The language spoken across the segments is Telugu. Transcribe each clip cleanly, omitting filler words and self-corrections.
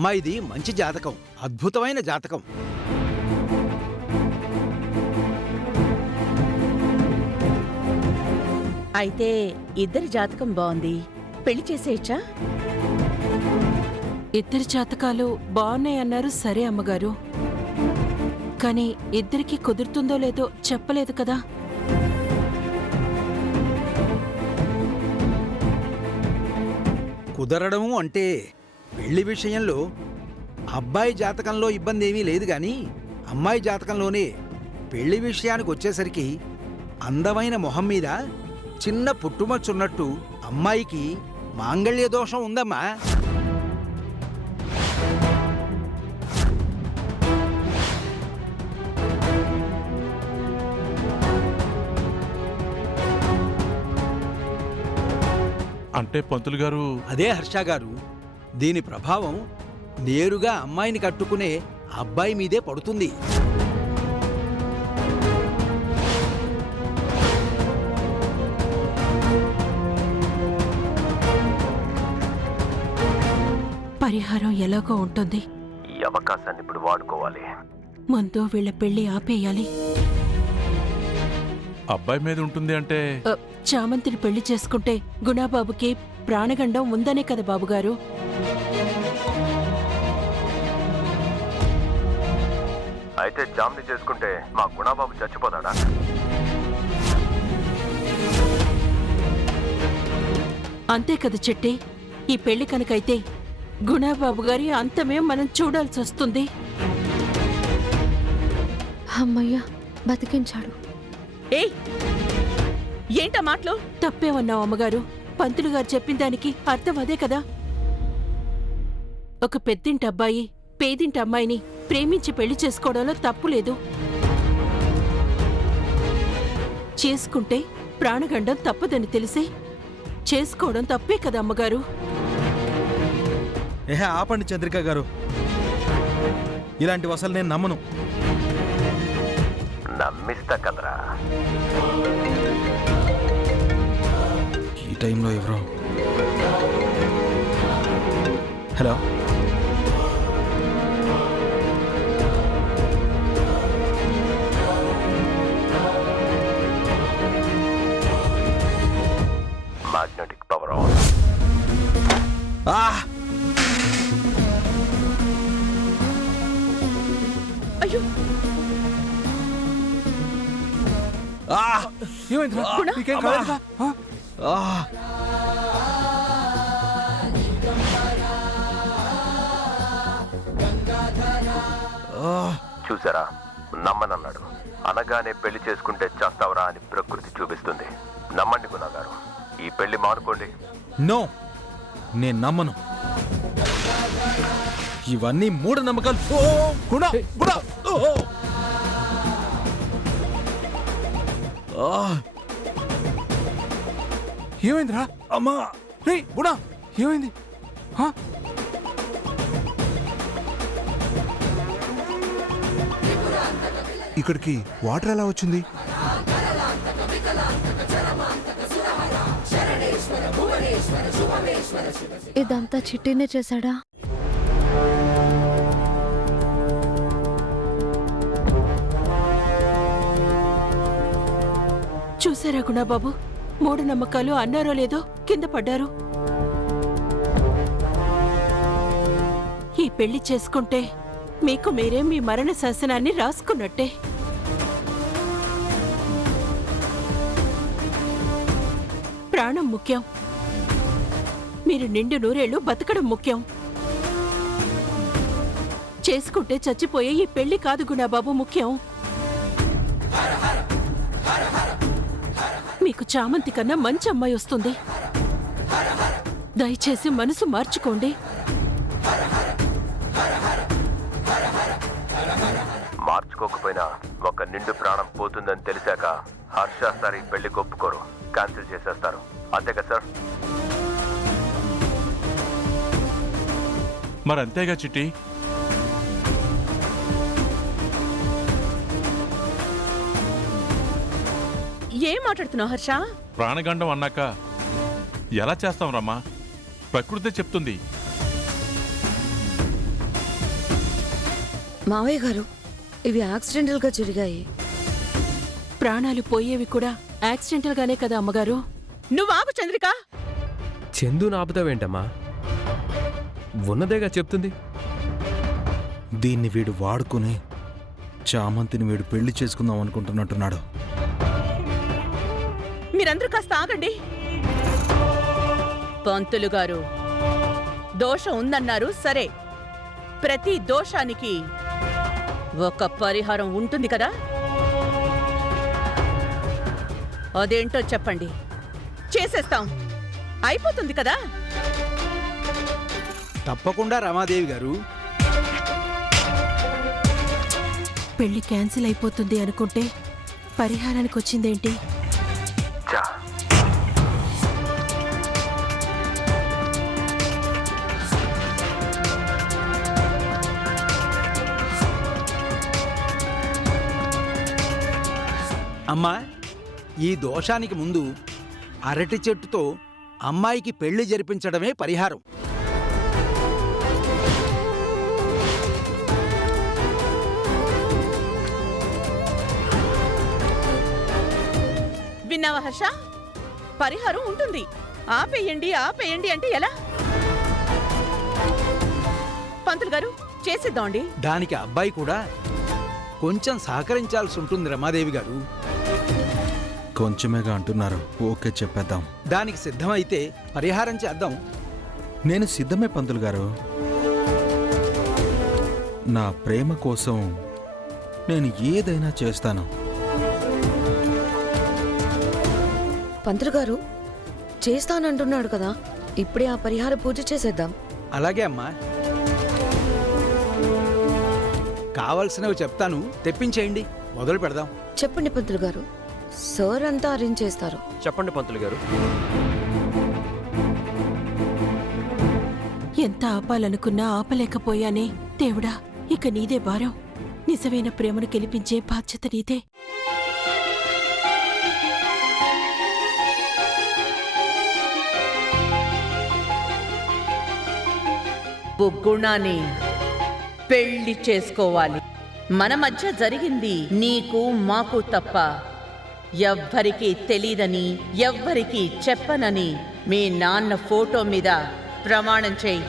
అమ్మాయిది మంచి జాతకం, అద్భుతమైన జాతకం. అయితే ఇద్దరి జాతకం బాగుంది, పెళ్లి చేసేయచ్చా? ఇద్దరి జాతకాలు బాగున్నాయన్నారు, సరే అమ్మగారు. కానీ ఇద్దరికి కుదురుతుందో లేదో చెప్పలేదు కదా. కుదరడము అంటే పెళ్లి విషయంలో అబ్బాయి జాతకంలో ఇబ్బంది ఏమీ లేదు గాని అమ్మాయి జాతకంలోనే పెళ్లి విషయానికి వచ్చేసరికి అందమైన మొహం మీద చిన్న పుట్టుమచ్చున్నట్టు అమ్మాయికి మాంగళ్య దోషం ఉందమ్మా. అంటే పంతులు గారు, అదే హర్ష గారు, దీని ప్రభావం నేరుగా అమ్మాయిని కట్టుకునే అబ్బాయి మీదే పడుతుంది. పరిహారం ఎలాగో ఉంటుంది. ఈ అవకాశాన్ని ఇప్పుడు వాడుకోవాలి. ముందు వీళ్ళ పెళ్లి ఆపేయాలి. అబ్బాయి మీద ఉంటుంది అంటే చామంతిని పెళ్లి చేసుకుంటే గుణాబాబుకి ప్రాణగండం ఉందనే కదా బాబుగారు. అయితే జామ్ని చేసుకుంటే మా గుణాబాబు చచ్చిపోతాడా? అంతే కదా చెట్టి. ఈ పెళ్లి కనుకైతే గుణాబాబు గారి అంతమే మనం చూడాల్సి వస్తుంది. అమ్మయ్య, బతికించాడు. ఏయ్, ఏంటా మాటలు? తప్పేమన్నావు అమ్మగారు. పంతులు గారు చెప్పిన దానికి అర్థం అదే కదా. ఒక పెద్దింటి అబ్బాయి పేదింటి అమ్మాయిని ప్రేమించి పెళ్లి చేసుకోవడంలో తప్పు లేదు. చేసుకుంటే ప్రాణగండం తప్పదని తెలిసి చేసుకోవడం తప్పే కదా అమ్మగారు. ఆపండి చంద్రిక గారు, ఇలాంటి అసలు నేను నమ్మను. నమ్మిస్తా కదరా. ఈ టైంలో ఎవరో. Hello, magnetic power on. అయ్యో, చూసారా, నమ్మనన్నాడు. అనగానే పెళ్లి చేసుకుంటే చేస్తావరా అని ప్రకృతి చూపిస్తుంది. నమ్మండి గుణగారు, ఈ పెళ్లి మానుకోండి. నో, నేను నమ్మను. ఇవన్నీ మూఢనమ్మకాలు. ఏమైందిరా? అమ్మా, గుణా, ఏమైంది? ఇక్కడికి వాటర్ ఎలా వచ్చింది? ఇదంతా చిట్టినే చేశాడా? చూసారా గుణాబాబు, మూఢనమ్మకాలు అన్నారో లేదో కింద పడ్డారు. ఈ పెళ్లి చేసుకుంటే మీకు మీరే మీ మరణ శాసనాన్ని రాసుకున్నట్టే. ప్రాణం ముఖ్యం, మీరు నిండు నూరేళ్లు బతకడం ముఖ్యం. చేసుకుంటే చచ్చిపోయే ఈ పెళ్లి కాదు గుణాబాబు ముఖ్యం. మీకు చామంతి కన్నా మంచి అమ్మాయి వస్తుంది. దయచేసి మనసు మార్చుకోండి. మార్చుకోకపోయినా ఒక నిండు ప్రాణం పోతుందని తెలిసాక హర్ష సార్ ఈ పెళ్లి ఒప్పుకోరు, క్యాన్సిల్ చేసేస్తారు. అంతే కదా సార్? మరి అంతేగా చిట్టి. ఏం మాట్లాడుతున్నావు హర్ష? ప్రాణగండం అన్నాక ఎలా చేస్తాం రమ్మా? ప్రకృతి చెప్తుంది. మావయ్య గారు ఇవి యాక్సిడెంటల్గా జరిగాయి. ప్రాణాలు పోయేవి కూడా యాక్సిడెంటల్ గానే కదా అమ్మగారు. నువ్వాగు చంద్రిక. చందును ఆపుతావేంటమ్మా? ఉన్నదేగా చెప్తుంది. దీన్ని వీడు వాడుకుని చామంతిని వీడు పెళ్లి చేసుకుందాం అనుకుంటున్నట్టున్నాడు. మీరందరూ కాస్త ఆగండి. పంతులు గారు, దోషం ఉందన్నారు సరే, ప్రతి దోషానికి ఒక పరిహారం ఉంటుంది కదా, అదేంటో చెప్పండి. చేసేస్తాం, అయిపోతుంది కదా. తప్పకుండా రమాదేవి గారు. పెళ్లి క్యాన్సిల్ అయిపోతుంది అనుకుంటే పరిహారానికి వచ్చిందేంటి? చా అమ్మా, ఈ దోషానికి ముందు అరటి చెట్టుతో అమ్మాయికి పెళ్లి జరిపించడమే పరిహారం. విన్నావా హర్ష? పరిహారం ఉంటుంది. ఆపేయండి ఆపేయండి అంటే ఎలా? పంతులు గారు, చేసేద్దామండి. దానికి అబ్బాయి కూడా కొంచెం సహకరించాల్సి ఉంటుంది రమాదేవి గారు. కొంచెమేగా అంటున్నారు. ఓకే, చెప్పేద్దాం. దానికి సిద్ధమైతే పరిహారం చేద్దాం. నేను సిద్ధమే పంతులు గారు. నా ప్రేమ కోసం నేను ఏదైనా చేస్తాను. పంతులు గారు చేస్తానంటున్నాడు కదా, ఇప్పుడే ఆ పరిహార పూజ చేసేద్దాం. అలాగే అమ్మా. కావలసినవి చెప్తాను, తెప్పించేయండి. మొదలు పెడదాం. చెప్పండి పంతులు గారు, సార్ అంతా అరేంజ్ చేస్తారు. చెప్పండి పంతులు గారు. ఎంత ఆపాలనుకున్నా ఆపలేకపోయానే. దేవుడా, ఇక నీదే భారం. నిజమైన ప్రేమను గెలిపించే బాధ్యత నీదే. గుణాన్ని పెళ్లి చేసుకోవాలి. మన మధ్య జరిగింది నీకు మాకు తప్ప ఎవ్వరికీ తెలీదని, ఎవ్వరికీ చెప్పనని మీ నాన్న ఫోటో మీద ప్రమాణం చేయి.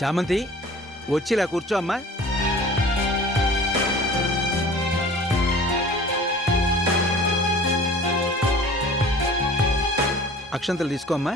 చామంతి, వచ్చిలా కూర్చో అమ్మా. అక్షంతలు తీసుకో అమ్మా.